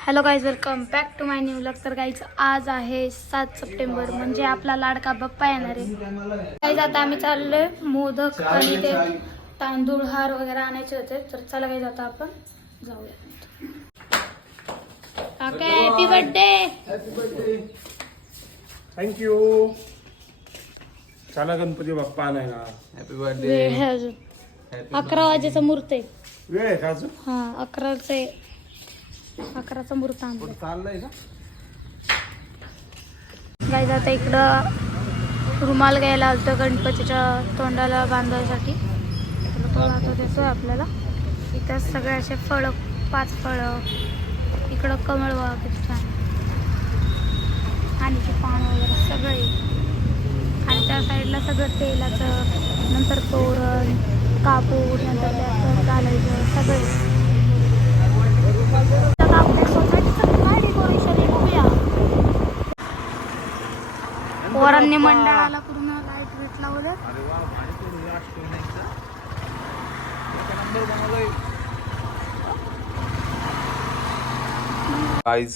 Hello guys welcome back to my new vlog तर guys आज आहे सात सप्टेंबर म्हणजे आपला लाडका बाप्पा येणार आहे. गाईज आता आम्ही चाललोय मोदक आणि ते तांदूळ हार वगैरे आणायचे होते. तर चला गाईज आता आपण जाऊया. काका हॅपी बर्थडे थँक्यू चला गणपती बाप्पा आणायला. हॅपी बर्थडे अकरा वाजेचा मुहूर्त आहे. वेळ हा अकराचे अकराचा मुहूर्त आणला. चाललंय का? गाईज आता इकडं रुमाल घ्यायला आलतो गणपतीच्या तोंडाला बांधायसाठी. तो देतोय आपल्याला. इथं सगळे असे फळं पाच फळं इकडं कमळ किती छान. आणि ते पान वगैरे सगळे. आणि त्या साईडला सगळं तेलाचं नंतर तोरण कापूर नंतर त्यात घालायचं सगळे आता आपल्या सोसायटीचं काय डेकोरेशन आहे बघूया पोरांनी मंडळाला पूर्ण लाइट लावले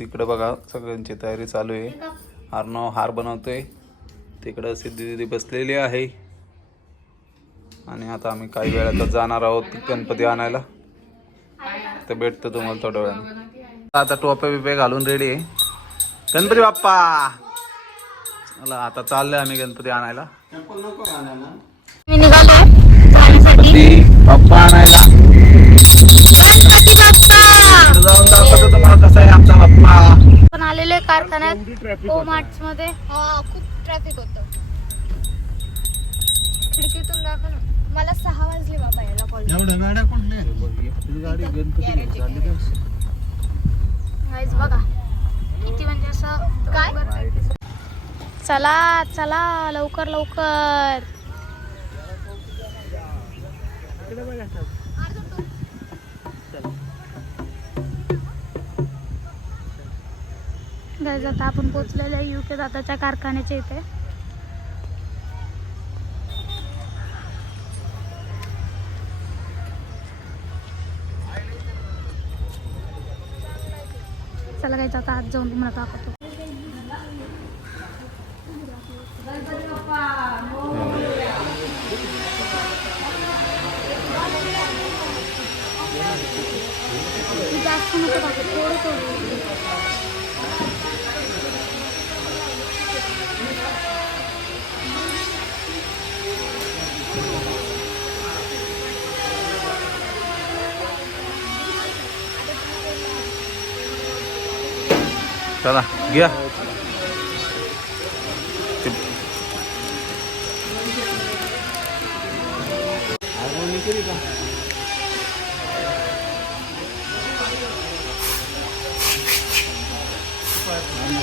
इकडे बघा सगळ्यांची तयारी चालू आहे. हारनो हार बनवतोय. तिकडं सिद्धी दिदी बसलेली आहे. आणि आता आम्ही काही वेळातच जाणार आहोत गणपती आणायला. तर भेटतं तुम्हाला थोड्या वेळाने. आता टोप्या बिप्या घालून रेडी आहे. गणपती बाप्पा! चला आता चाललोय आम्ही गणपती आणायला. मी निघालोय जाण्यासाठी. गणपती बाप्पा आणायला गणपती बाप्पा इकडे जाऊन दाखवतो तुम्हाला कसा आहे आमचा बाप्पा पण आलेले कारखान्यात ओ मार्ट्समध्ये खूप ट्रॅफिक होतं. खिडकीतून दाखव ना. मला सहा वाजले बाबा यायला कॉल गाडी गणपती गाईज बघा. किती म्हणजे असं काय? चला चला लवकर लवकर. गाईज आता आपण पोचलेल्या युके दादाच्या कारखान्याच्या इथे. चला गायचं आता आज जाऊन तुम्हाला दाखवतो. चला घ्या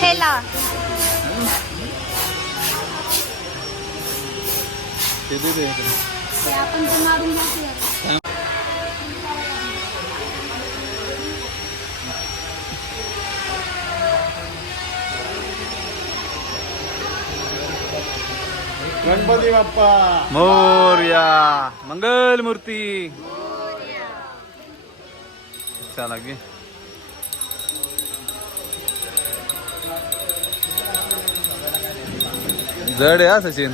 हेला ते आपण ते मारून घेऊया गणपती बाप्पा. मोर्या. मंगल मूर्ती. चला गे जड आहे हा सचिन.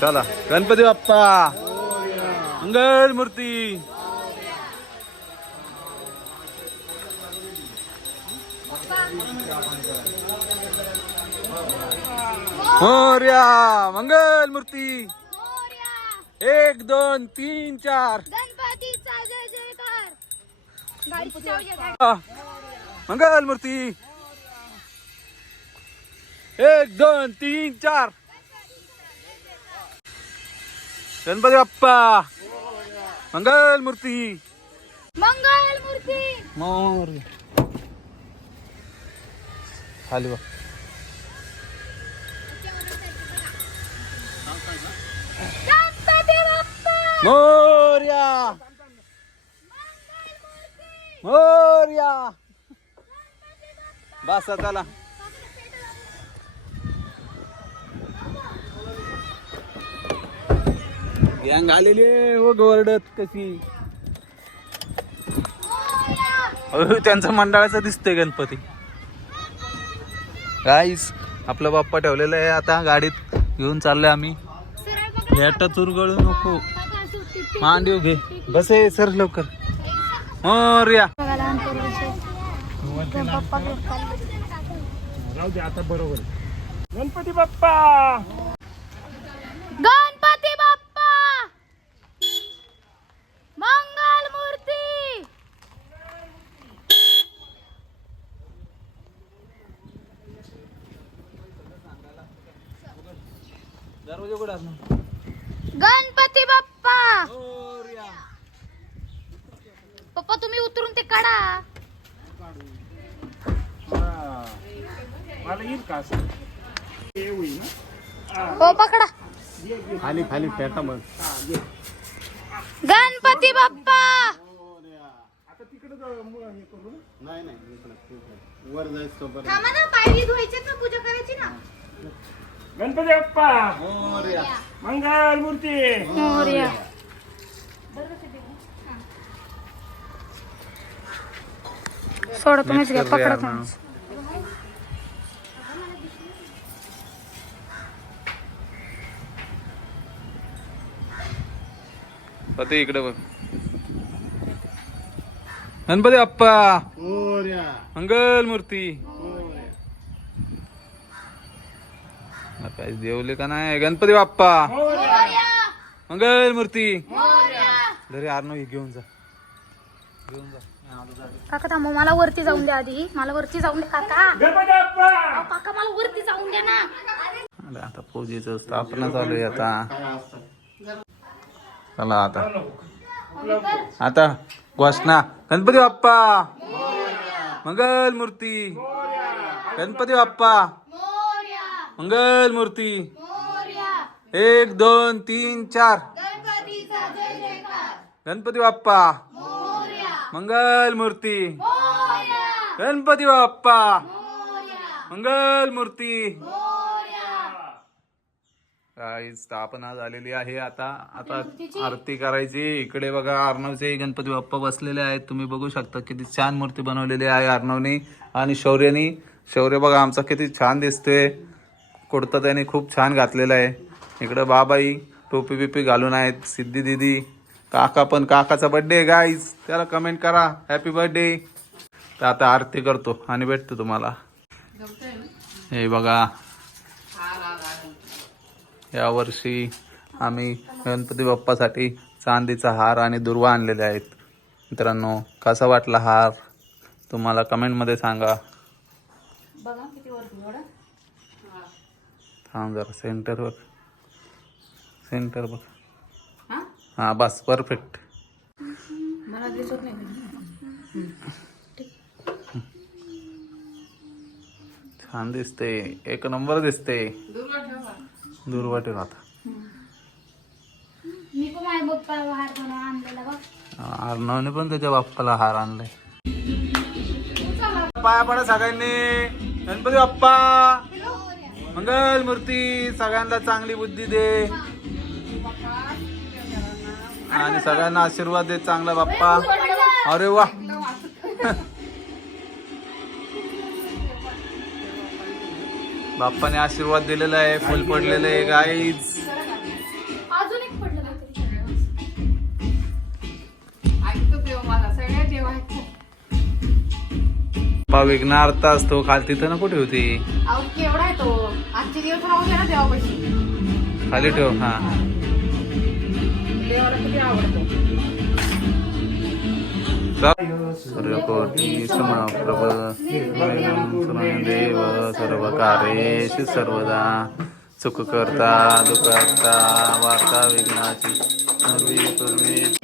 चला. गणपती बाप्पा. मंगल मूर्ती. मोर्या मंगल मूर्ती. एक दोन तीन चार. मंगल मूर्ती. एक दोन तीन चार. गणपती बाप्पा. मंगल मूर्ती. मंगल मूर्ती. मोर खाली बघ. मोर्या. मोर्या. बसा चला. गँग आलेली आहे व गवरडत कशी. अहो, त्यांचा मंडळाचा दिसतोय गणपती. गाईस आपला बाप्पा ठेवलेला आहे आता गाडीत घेऊन चाललोय आम्ही. लेट चुरगळू नको. मांडीव घे बसे सर लवकर. घेऊन चालले. राहू दे आता बरोबर गणपती बाप्पा! गणपती बाप्पा! मंगल मूर्ती! गणपती बाप्पा! पप्पा तुम्ही उतरून ते काढा. हा. मला येईल का असं? हे होईल ना? हो. पकडा. खाली खाली पेटा मग. गणपती बाप्पा. आता तिकडे हे करू नाही नाही वर जायचं बरं थांबा ना पायरी धुवायचे ना पूजा करायची ना. गणपती बाप्पा. मंगल मूर्ती. मोर्या सोडा तुम्हीच घ्या पकडा तुम्हीच पती इकडे बघ. गणपती बाप्पा. मंगल मूर्ती काय देवले का नाही? गणपती बाप्पा. मंगल मूर्ती घरी आर्नव हे घेऊन जा. घेऊन जा. काका थांबा मला वरती जाऊन द्या आधी. मला वरती जाऊन द्या काका. अहो, काका मला वरती जाऊन द्या ना. अरे आता पूजेचं स्थापना चालू आहे आता. चला आता. आता घोषणा. गणपती बाप्पा. मंगल मूर्ती गणपती बाप्पा. मंगल मूर्ती एक दोन तीन चार. गणपती बाप्पा. मंगल मूर्ती. गणपती बाप्पा. मंगल मूर्ती. काही स्थापना झालेली आहे आता. आता आरती करायची. इकडे बघा अर्णवचे गणपती बाप्पा बसलेले आहेत. तुम्ही बघू शकता किती छान मूर्ती बनवलेली आहे अर्णवने आणि शौर्यनी. शौर्य बघा आमचा किती छान दिसतोय. कुर्ता त्याने खूप छान घातलेला आहे. इकडे बाबाई टोपी बिपी घालून आहेत. सिद्धी दिदी. काका पण काकाचा बर्थडे आहे गाईज त्याला कमेंट करा. हॅपी बर्थडे तर आता आरती करतो आणि भेटतो तुम्हाला. हे बघा. या वर्षी आम्ही गणपती बाप्पासाठी चांदीचा हार आणि दुर्वा आणलेले आहेत. मित्रांनो कसा वाटला हार? तुम्हाला कमेंटमध्ये सांगा. थांब जरा सेंटर बघ सेंटर बघ. हा बस परफेक्ट छान दिसते. एक नंबर दिसते. दुर्वा ठेव आता. मी पण माझ्या आणलेला बघ. अर्णवने पण त्याच्या बाप्पाला हार आणलाय. पाया पडा सगळ्यांनी गणपती बाप्पा. मंगल मूर्ती सगळ्यांना चांगली बुद्धी दे. आणि सगळ्यांना आशीर्वाद दे चांगला बाप्पा. अरे वा. बाप्पाने आशीर्वाद दिलेला आहे फुल पडलेलं आहे गाईज बाप्पा विघ्नार्थ असतो खाल तिथं ना कुठे होती? केवढा आहे तो? आजचे दिवस राहू दे ना देवापाशी खाली ठेव हा. देवाला किती आवडतो समप्रभ देव सर्व कार्येषु सर्वदा सुख करता वार्ता विघ्नाची पूर्वी पूर्वी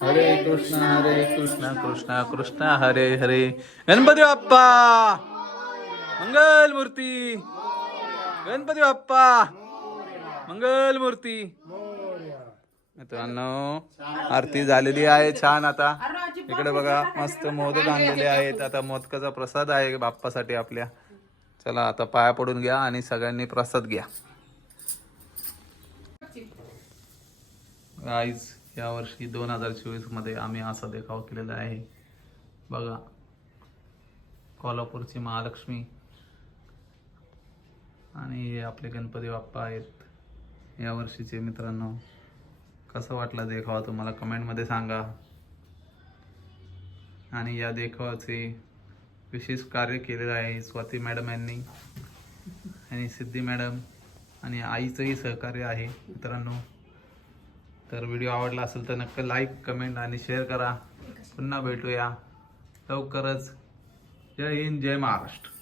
हरे कृष्ण हरे कृष्ण कृष्ण कृष्ण हरे हरे गणपती बाप्पा! मंगल मूर्ती गणपती बाप्पा! मंगल मूर्ती मित्रांनो आरती झालेली आहे छान आता. इकडे बघा मस्त मोदक आणलेले आहेत. आता मोदकाचा प्रसाद आहे बाप्पासाठी आपल्या. चला आता पाया पडून घ्या आणि सगळ्यांनी प्रसाद घ्या. गाईज यावर्षी दोन हजार चोवीसमध्ये आम्ही असा देखाव केलेला आहे. बघा. कोल्हापूरची महालक्ष्मी आणि हे आपले गणपती बाप्पा आहेत. यावर्षीचे मित्रांनो कसं वाटला देखावा तुम्हाला कमेंटमध्ये सांगा. आणि या देखावाचे विशेष कार्य केलेलं आहे स्वाती मॅडम यांनी आणि सिद्धी मॅडम आणि आईचंही सहकार्य आहे मित्रांनो. तर व्हिडिओ आवडला असेल तर नक्की लाईक कमेंट आणि शेअर करा. पुन्हा भेटूया. लवकरच. जय हिंद जय महाराष्ट्र.